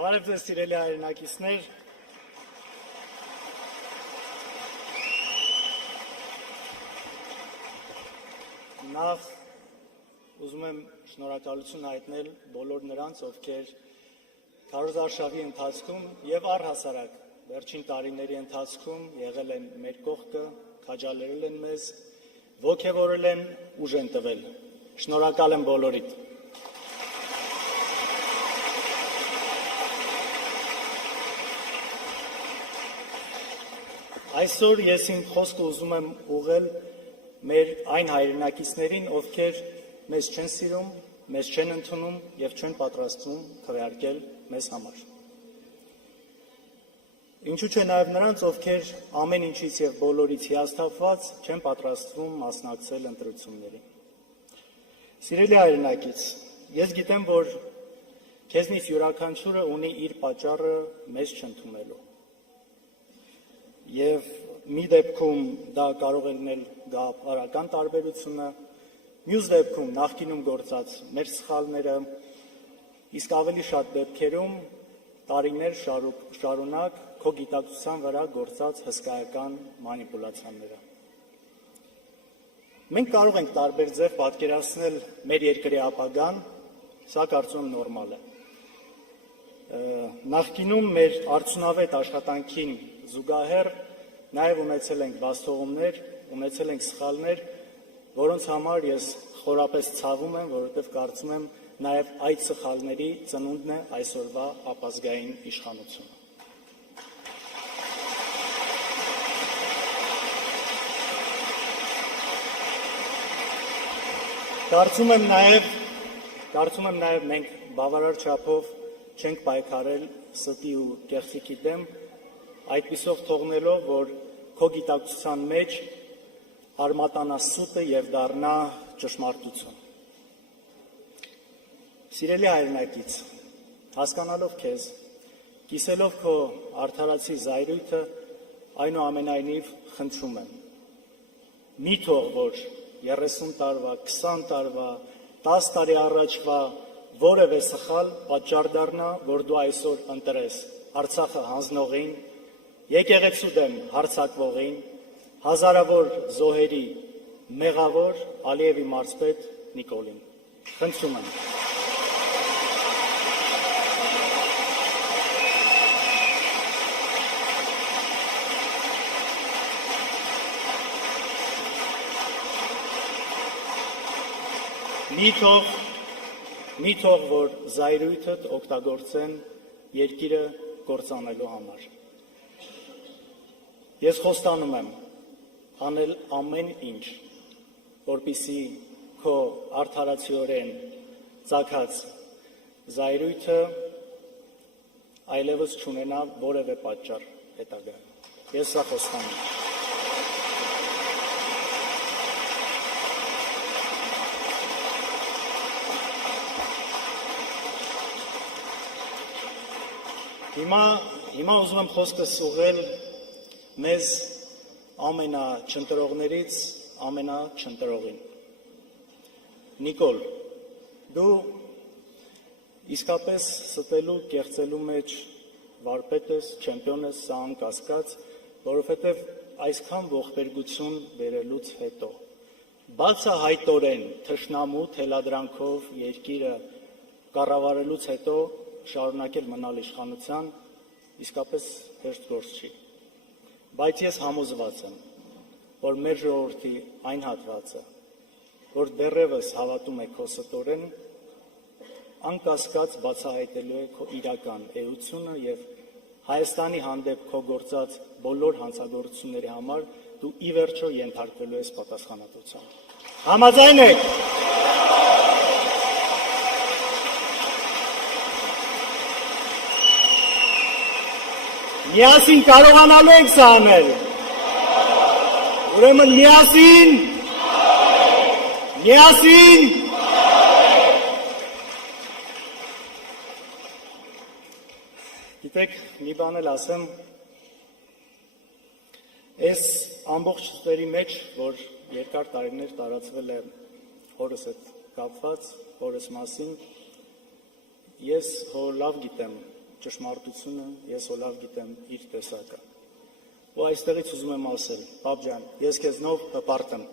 Բարև ձեզ սիրելի հայրենակիցներ, նախ ուզում եմ շնորհակալություն հայտնել բոլոր նրանց, ովքեր քարոզարշավի ընթացքում եւ առհասարակ վերջին տարիների ընթացքում եղել են մեր կողքը, քաջալերել են մեզ, ոգևորել են, ուժ են տվել։ Շնորհակալ եմ բոլորիդ։ Այսօր ես իմ խոսքը ուզում եմ ուղղել մեր այն հայրենակիցներին, ովքեր մեզ չեն սիրում, մեզ չեն ընդունում եւ չեն պատրաստվում քվեարկել մեզ համար։ Ինչու՞ չէ նաեւ նրանց, ովքեր ամեն ինչից եւ բոլորից հիասթափված չեն պատրաստվում մասնակցել ընտրություններին։ Սիրելի հայրենակից, ես գիտեմ, որ քեզնից յուրաքանչյուրը ունի իր պատճառը մեզ չընդունելու։ Եվ մի դեպքում դա կարող է լինել գաղափարական տարբերությունը, մյուս դեպքում նախկինում գործած մեր սխալները, իսկ ավելի շատ դեպքերում տարիներ շարունակ քո գիտակցության վրա գործած հսկայական մանիպուլյացիաները։ Մենք կարող ենք տարբեր ձև պատկերացնել մեր երկրի ապագան, սա կարծում եմ նորմալ է։ Նախկինում մեր արդյունավետ աշխատանքին զուգահեռ նաև ունեցել ենք բացթողումներ, ունեցել ենք սխալներ, որոնց համար ես խորապես ցավում եմ, որովհետև կարծում եմ նաև այդ սխալների ծնունդն է այսօրվա ապազգային իշխանությունը։ Կարծում եմ նաև մենք բավարար չափով չենք պայքարել ստի ու կեղծիքի դեմ, այդպիսով թողնելով, որ քո գիտակցության մեջ արմատանա սուտը եւ դառնա ճշմարտություն։ Սիրելի հայրենակից, հասկանալով քեզ, կիսելով քո արդարացի զայրույթը, այնուամենայնիվ խնդրում եմ։ Մի թող, որ 30 տարվա, 20 տարվա, 10 տարի առաջվա որևէ սխալ պատճառ դառնա, որ դու այսօր ընտրես Արցախը հանձնողին, եկեղեցու դեմ հարձակվողին, հազարավոր զոհերի մեղավոր Ալիևի մարզպետ Նիկոլին։ Խնդրում եմ։ Մի թող, որ զայրույթդ օգտագործեն երկիրը կործանելու համար։ Ես խոստանում եմ անել ամեն ինչ, որպեսզի քո արդարացիորեն ծագած զայրույթը այլևս չունենա որևէ պատճառ հետագայում։ Ես սա խոստանում եմ։ Հիմա ուզում եմ խոսքս ուղղել մեզ ամենաչընտրողներից ամենաչընտրողին։ Նիկոլ, դու իսկապես ստելու, կեղծելու մեջ վարպետ ես, չեմպիոն ես, սա անկասկած, որովհետև այսքան ողբերգություն բերելուց հետո, բացահայտորեն թշնամու թելադրանքով երկիրը կառավարելուց հետո շարունակել մնալ իշխանության իսկապես հեշտ գործ չի, բայց ես համոզված եմ, որ մեր ժողովրդի այն հատվածը, որ դեռևս հավատում է քո ստորեն, անկասկած բացահայտելու է քո իրական էությունը եւ Հայաստանի հանդեպ քո գործած բոլոր հանցագործությունների համար դու ի վերջո ենթարկվելու ես պատասխանատվության։ Համաձայն եք։ Միասին կարողանալու ենք սա անել։ Ուրեմն միասին։ Գիտեք, մի բան էլ ասեմ, այս ամբողջ ծերի մեջ, որ երկար տարիներ տարածվել է հորս հետ կապված, հորս մասին, ես լավ գիտեմ ճշմարտությունը, ես ու լավ գիտեմ իր տեսակը։ Ու այստեղից ուզում եմ ասել, բաբ ջան, ես քեզնով հպարտ եմ,